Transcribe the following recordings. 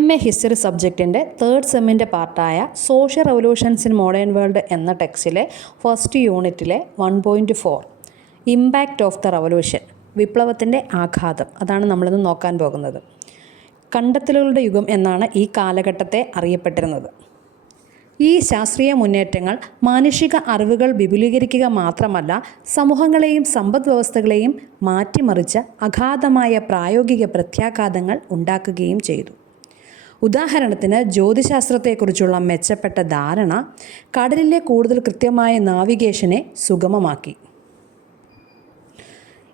MA history സബ്ജക്റ്റിൻ്റെ third സെമ്മിൻ്റെ പാർട്ടായ social revolutions in modern world എന്ന ടെക്സ്റ്റിലെ ഫസ്റ്റ് യൂണിറ്റിലെ 1.4 ഇമ്പാക്റ്റ് ഓഫ് ദ റവല്യൂഷൻ, വിപ്ലവത്തിൻ്റെ ആഘാതം, അതാണ് നമ്മളിന്ന് നോക്കാൻ പോകുന്നത്. കണ്ടെത്തലുകളുടെ യുഗം എന്നാണ് ഈ കാലഘട്ടത്തെ അറിയപ്പെട്ടിരുന്നത്. ഈ ശാസ്ത്രീയ മുന്നേറ്റങ്ങൾ മാനുഷിക അറിവുകൾ വിപുലീകരിക്കുക മാത്രമല്ല, സമൂഹങ്ങളെയും സമ്പദ് വ്യവസ്ഥകളെയും മാറ്റിമറിച്ച അഗാധമായ പ്രായോഗിക പ്രത്യാഘാതങ്ങൾ ഉണ്ടാക്കുകയും ചെയ്തു. ഉദാഹരണത്തിന്, ജ്യോതിശാസ്ത്രത്തെക്കുറിച്ചുള്ള മെച്ചപ്പെട്ട ധാരണ കടലിലെ കൂടുതൽ കൃത്യമായ നാവിഗേഷനെ സുഗമമാക്കി.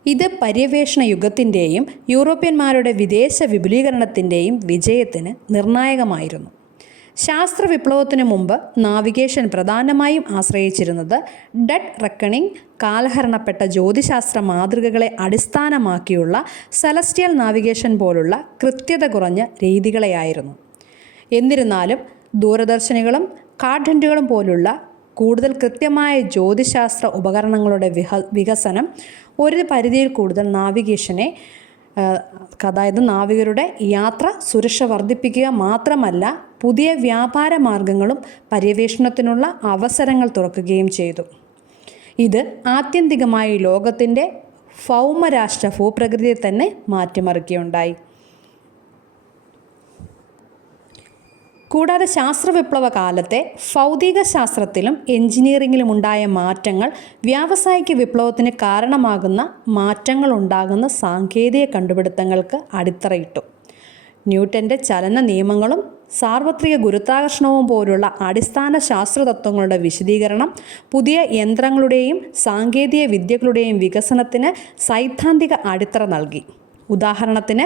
ഇത് പര്യവേഷണ യുഗത്തിൻ്റെയും യൂറോപ്യന്മാരുടെ വിദേശ വിപുലീകരണത്തിൻ്റെയും വിജയത്തിന് നിർണായകമായിരുന്നു. ശാസ്ത്ര വിപ്ലവത്തിനു മുമ്പ് നാവിഗേഷൻ പ്രധാനമായും ആശ്രയിച്ചിരുന്നത് ഡെഡ് റെക്കണിംഗ്, കാലഹരണപ്പെട്ട ജ്യോതിശാസ്ത്ര മാതൃകകളെ അടിസ്ഥാനമാക്കിയുള്ള സെലസ്റ്റിയൽ നാവിഗേഷൻ പോലുള്ള കൃത്യത കുറഞ്ഞ രീതികളെയായിരുന്നു. എന്നിരുന്നാലും ദൂരദർശിനികളും കാഡ്രന്റുകളും പോലുള്ള കൂടുതൽ കൃത്യമായ ജ്യോതിശാസ്ത്ര ഉപകരണങ്ങളുടെ വികസനം ഒരു പരിധിയിൽ കൂടുതൽ നാവിഗേഷനെ, അതായത് നാവികരുടെ യാത്ര സുരക്ഷ വർദ്ധിപ്പിക്കുക മാത്രമല്ല, പുതിയ വ്യാപാര മാർഗങ്ങളും പര്യവേഷണത്തിനുള്ള അവസരങ്ങൾ തുറക്കുകയും ചെയ്തു. ഇത് ആത്യന്തികമായി ലോകത്തിൻ്റെ ഭൗമരാഷ്ട്ര ഭൂപ്രകൃതിയെ തന്നെ മാറ്റിമറിക്കുകയുണ്ടായി. കൂടാതെ ശാസ്ത്രവിപ്ലവ കാലത്തെ ഭൗതിക ശാസ്ത്രത്തിലും എഞ്ചിനീയറിംഗിലും ഉണ്ടായ മാറ്റങ്ങൾ വ്യാവസായിക വിപ്ലവത്തിന് കാരണമാകുന്ന മാറ്റങ്ങളുണ്ടാകുന്ന സാങ്കേതിക കണ്ടുപിടുത്തങ്ങൾക്ക് അടിത്തറയിട്ടു. ന്യൂട്ടൻ്റെ ചലന നിയമങ്ങളും സാർവത്രിക ഗുരുത്വാകർഷണവും പോലുള്ള അടിസ്ഥാന ശാസ്ത്രതത്വങ്ങളുടെ വിശദീകരണം പുതിയ യന്ത്രങ്ങളുടെയും സാങ്കേതിക വിദ്യകളുടെയും വികസനത്തിന് സൈദ്ധാന്തിക അടിത്തറ നൽകി. ഉദാഹരണത്തിന്,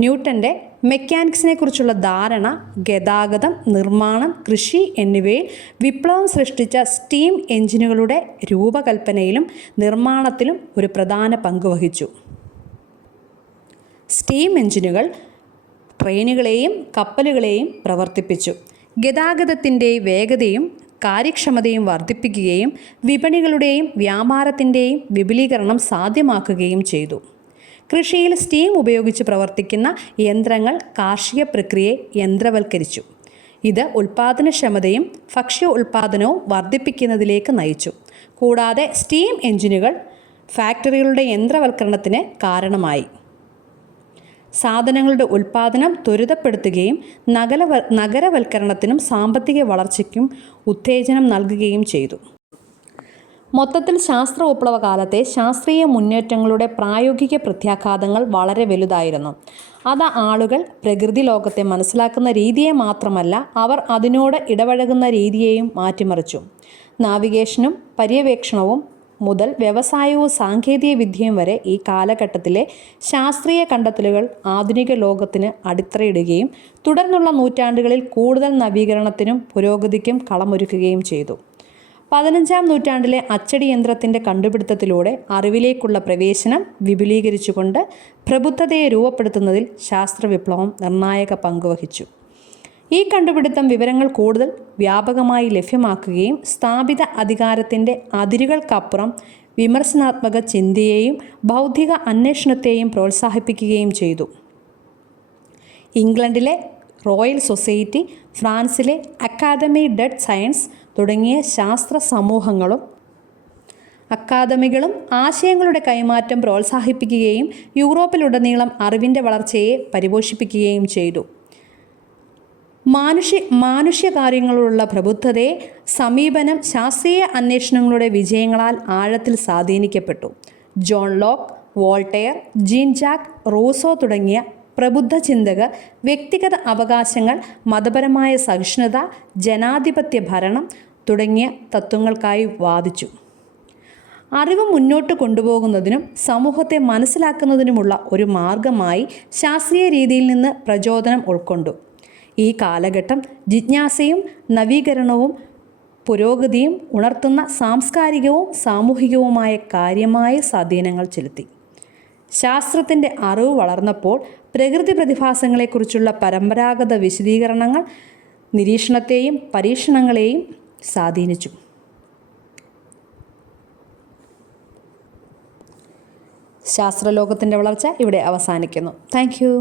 ന്യൂട്ടൻ്റെ മെക്കാനിക്സിനെക്കുറിച്ചുള്ള ധാരണ ഗതാഗതം, നിർമ്മാണം, കൃഷി എന്നിവയിൽ വിപ്ലവം സൃഷ്ടിച്ച സ്റ്റീം എഞ്ചിനുകളുടെ രൂപകൽപ്പനയിലും നിർമ്മാണത്തിലും ഒരു പ്രധാന പങ്ക് വഹിച്ചു. സ്റ്റീം എഞ്ചിനുകൾ ട്രെയിനുകളെയും കപ്പലുകളെയും പ്രവർത്തിപ്പിച്ചു. ഗതാഗതത്തിൻ്റെ വേഗതയും കാര്യക്ഷമതയും വർദ്ധിപ്പിക്കുകയും വിപണികളുടെയും വ്യാപാരത്തിൻ്റെയും വിപുലീകരണം സാധ്യമാക്കുകയും ചെയ്തു. കൃഷിയിൽ സ്റ്റീം ഉപയോഗിച്ച് പ്രവർത്തിക്കുന്ന യന്ത്രങ്ങൾ കാർഷിക പ്രക്രിയയെ യന്ത്രവൽക്കരിച്ചു. ഇത് ഉൽപ്പാദനക്ഷമതയും ഭക്ഷ്യ ഉൽപ്പാദനവും വർദ്ധിപ്പിക്കുന്നതിലേക്ക് നയിച്ചു. കൂടാതെ സ്റ്റീം എഞ്ചിനുകൾ ഫാക്ടറികളുടെ യന്ത്രവൽക്കരണത്തിന് കാരണമായി. സാധനങ്ങളുടെ ഉൽപ്പാദനം ത്വരിതപ്പെടുത്തുകയും നഗരവൽക്കരണത്തിനും സാമ്പത്തിക വളർച്ചയ്ക്കും ഉത്തേജനം നൽകുകയും ചെയ്തു. മൊത്തത്തിൽ ശാസ്ത്ര വിപ്ലവ കാലത്തെ ശാസ്ത്രീയ മുന്നേറ്റങ്ങളുടെ പ്രായോഗിക പ്രത്യാഘാതങ്ങൾ വളരെ വലുതായിരുന്നു. അത് ആളുകൾ പ്രകൃതി ലോകത്തെ മനസ്സിലാക്കുന്ന രീതിയെ മാത്രമല്ല, അവർ അതിനോട് ഇടപഴകുന്ന രീതിയെയും മാറ്റിമറിച്ചു. നാവിഗേഷനും പര്യവേക്ഷണവും മുതൽ വ്യവസായവും സാങ്കേതിക വിദ്യയും വരെ ഈ കാലഘട്ടത്തിലെ ശാസ്ത്രീയ കണ്ടെത്തലുകൾ ആധുനിക ലോകത്തിന് അടിത്തറയിടുകയും തുടർന്നുള്ള നൂറ്റാണ്ടുകളിൽ കൂടുതൽ നവീകരണത്തിനും പുരോഗതിക്കും കളമൊരുക്കുകയും ചെയ്തു. 15-ാം നൂറ്റാണ്ടിലെ അച്ചടി യന്ത്രത്തിൻ്റെ കണ്ടുപിടുത്തത്തിലൂടെ അറിവിലേക്കുള്ള പ്രവേശനം വിപുലീകരിച്ചുകൊണ്ട് പ്രബുദ്ധതയെ രൂപപ്പെടുത്തുന്നതിൽ ശാസ്ത്രവിപ്ലവം നിർണായക പങ്കുവഹിച്ചു. ഈ കണ്ടുപിടുത്തം വിവരങ്ങൾ കൂടുതൽ വ്യാപകമായി ലഭ്യമാക്കുകയും സ്ഥാപിത അധികാരത്തിൻ്റെ അതിരുകൾക്കപ്പുറം വിമർശനാത്മക ചിന്തയെയും ബൗദ്ധിക അന്വേഷണത്തെയും പ്രോത്സാഹിപ്പിക്കുകയും ചെയ്തു. ഇംഗ്ലണ്ടിലെ റോയൽ സൊസൈറ്റി, ഫ്രാൻസിലെ അക്കാദമി ഡെഡ് സയൻസ് തുടങ്ങിയ ശാസ്ത്ര സമൂഹങ്ങളും അക്കാദമികളും ആശയങ്ങളുടെ കൈമാറ്റം പ്രോത്സാഹിപ്പിക്കുകയും യൂറോപ്പിലുടനീളം അറിവിൻ്റെ വളർച്ചയെ പരിപോഷിപ്പിക്കുകയും ചെയ്തു. മാനുഷ്യകാര്യങ്ങളോടുള്ള പ്രബുദ്ധതയെ സമീപനം ശാസ്ത്രീയ അന്വേഷണങ്ങളുടെ വിജയങ്ങളാൽ ആഴത്തിൽ സ്വാധീനിക്കപ്പെട്ടു. John Locke, Voltaire, Jean Jacques Rousseau തുടങ്ങിയ പ്രബുദ്ധ ചിന്തകർ വ്യക്തിഗത അവകാശങ്ങൾ, മതപരമായ സഹിഷ്ണുത, ജനാധിപത്യ ഭരണം തുടങ്ങിയ തത്വങ്ങൾക്കായി വാദിച്ചു. അറിവ് മുന്നോട്ട് കൊണ്ടുപോകുന്നതിനും സമൂഹത്തെ മനസ്സിലാക്കുന്നതിനുമുള്ള ഒരു മാർഗമായി ശാസ്ത്രീയ രീതിയിൽ നിന്ന് പ്രചോദനം ഉൾക്കൊണ്ടു. ഈ കാലഘട്ടം ജിജ്ഞാസയും നവീകരണവും പുരോഗതിയും ഉണർത്തുന്ന സാംസ്കാരികവും സാമൂഹികവുമായ കാര്യമായ സ്വാധീനങ്ങൾ ചെലുത്തി. ശാസ്ത്രത്തിൻ്റെ അറിവ് വളർന്നപ്പോൾ പ്രകൃതി പ്രതിഭാസങ്ങളെക്കുറിച്ചുള്ള പരമ്പരാഗത വിശദീകരണങ്ങൾ നിരീക്ഷണത്തെയും പരീക്ഷണങ്ങളെയും സ്വാധീനിച്ചു. ശാസ്ത്രലോകത്തിൻ്റെ വളർച്ച ഇവിടെ അവസാനിക്കുന്നു. Thank you.